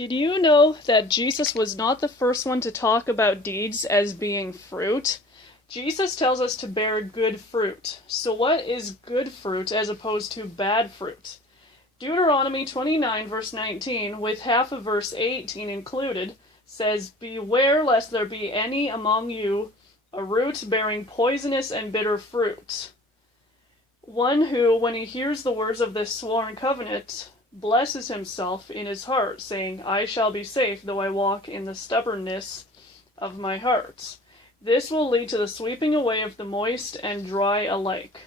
Did you know that Jesus was not the first one to talk about deeds as being fruit? Jesus tells us to bear good fruit. So what is good fruit as opposed to bad fruit? Deuteronomy 29 verse 19, with half of verse 18 included, says, "Beware lest there be any among you a root bearing poisonous and bitter fruit. One who, when he hears the words of this sworn covenant, blesses himself in his heart, saying, I shall be safe, though I walk in the stubbornness of my heart. This will lead to the sweeping away of the moist and dry alike."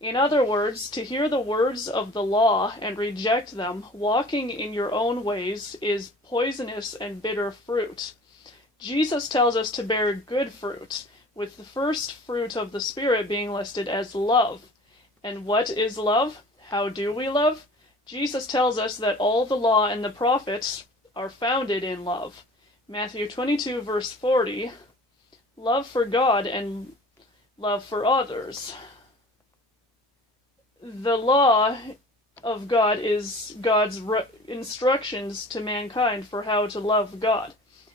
In other words, to hear the words of the law and reject them, walking in your own ways, is poisonous and bitter fruit. Jesus tells us to bear good fruit, with the first fruit of the Spirit being listed as love. And what is love? How do we love? Jesus tells us that all the law and the prophets are founded in love. Matthew 22 verse 40, love for God and love for others. The law of God is God's instructions to mankind for how to love God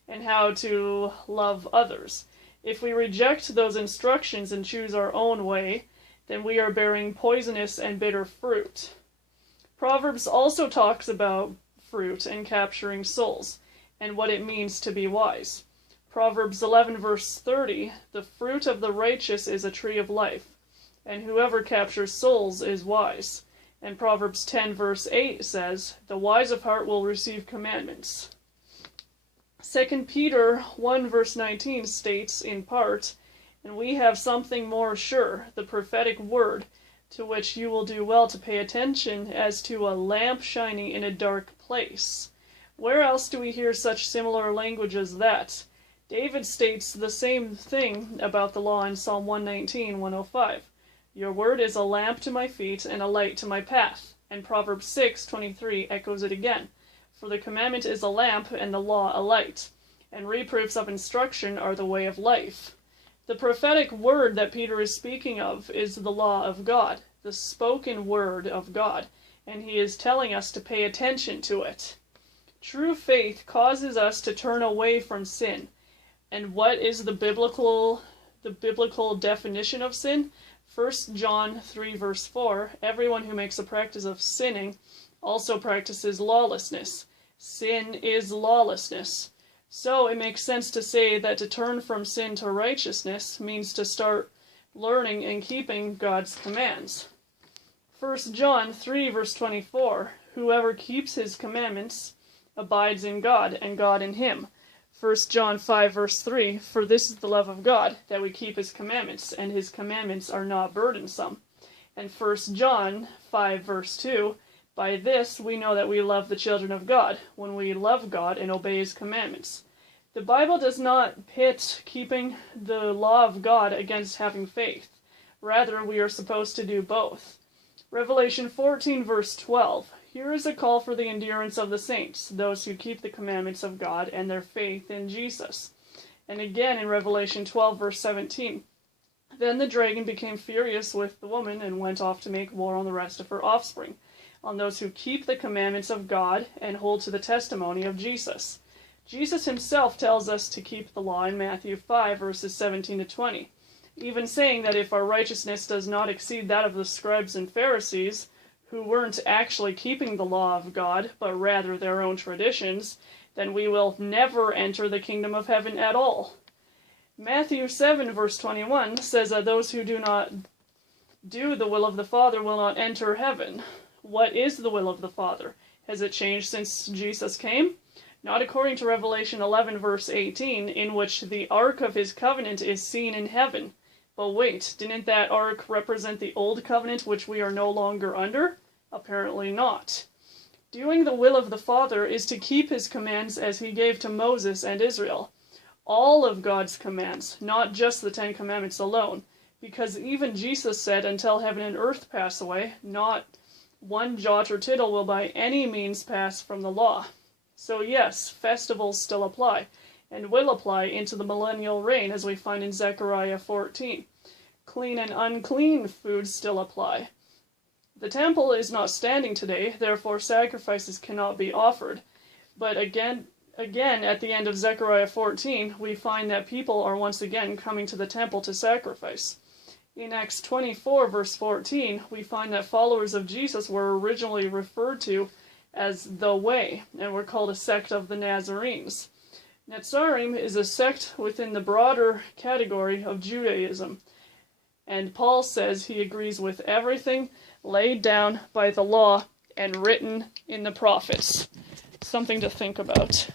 and how to love others. If we reject those instructions and choose our own way, then we are bearing poisonous and bitter fruit. Proverbs also talks about fruit and capturing souls and what it means to be wise. Proverbs 11 verse 30, "The fruit of the righteous is a tree of life, and whoever captures souls is wise." And Proverbs 10 verse 8 says, "The wise of heart will receive commandments." 2 Peter 1 verse 19 states in part, "And we have something more sure, the prophetic word, to which you will do well to pay attention as to a lamp shining in a dark place." Where else do we hear such similar language as that? David states the same thing about the law in Psalm 119, 105. "Your word is a lamp to my feet and a light to my path." And Proverbs 6:23 echoes it again. "For the commandment is a lamp and the law a light, and reproofs of instruction are the way of life." The prophetic word that Peter is speaking of is the law of God, the spoken word of God, and he is telling us to pay attention to it. True faith causes us to turn away from sin. And what is the biblical definition of sin? 1 John 3 verse 4, "Everyone who makes a practice of sinning also practices lawlessness." Sin is lawlessness. So it makes sense to say that to turn from sin to righteousness means to start learning and keeping God's commands. 1 John 3 verse 24, "Whoever keeps his commandments abides in God, and God in him." 1 John 5 verse 3, "For this is the love of God, that we keep his commandments, and his commandments are not burdensome." And 1 John 5 verse 2, "By this we know that we love the children of God, when we love God and obey his commandments." The Bible does not pit keeping the law of God against having faith. Rather, we are supposed to do both. Revelation 14 verse 12, "Here is a call for the endurance of the saints, those who keep the commandments of God and their faith in Jesus." And again in Revelation 12 verse 17, "Then the dragon became furious with the woman and went off to make war on the rest of her offspring, on those who keep the commandments of God and hold to the testimony of Jesus." Jesus himself tells us to keep the law in Matthew 5 verses 17 to 20, even saying that if our righteousness does not exceed that of the scribes and Pharisees, who weren't actually keeping the law of God, but rather their own traditions, then we will never enter the kingdom of heaven at all. Matthew 7 verse 21 says that those who do not do the will of the Father will not enter heaven. What is the will of the Father? Has it changed since Jesus came? Not according to Revelation 11 verse 18, in which the Ark of his covenant is seen in heaven. But wait, didn't that Ark represent the old covenant which we are no longer under? Apparently not. Doing the will of the Father is to keep his commands as he gave to Moses and Israel. All of God's commands, not just the 10 Commandments alone. Because even Jesus said, "Until heaven and earth pass away, not one jot or tittle will by any means pass from the law." So yes, festivals still apply, and will apply into the millennial reign, as we find in Zechariah 14. Clean and unclean foods still apply. The temple is not standing today, therefore sacrifices cannot be offered. But again, at the end of Zechariah 14, we find that people are once again coming to the temple to sacrifice. In Acts 24, verse 14, we find that followers of Jesus were originally referred to as the Way, and were called a sect of the Nazarenes. Netzarim is a sect within the broader category of Judaism, and Paul says he agrees with everything laid down by the law and written in the prophets. Something to think about.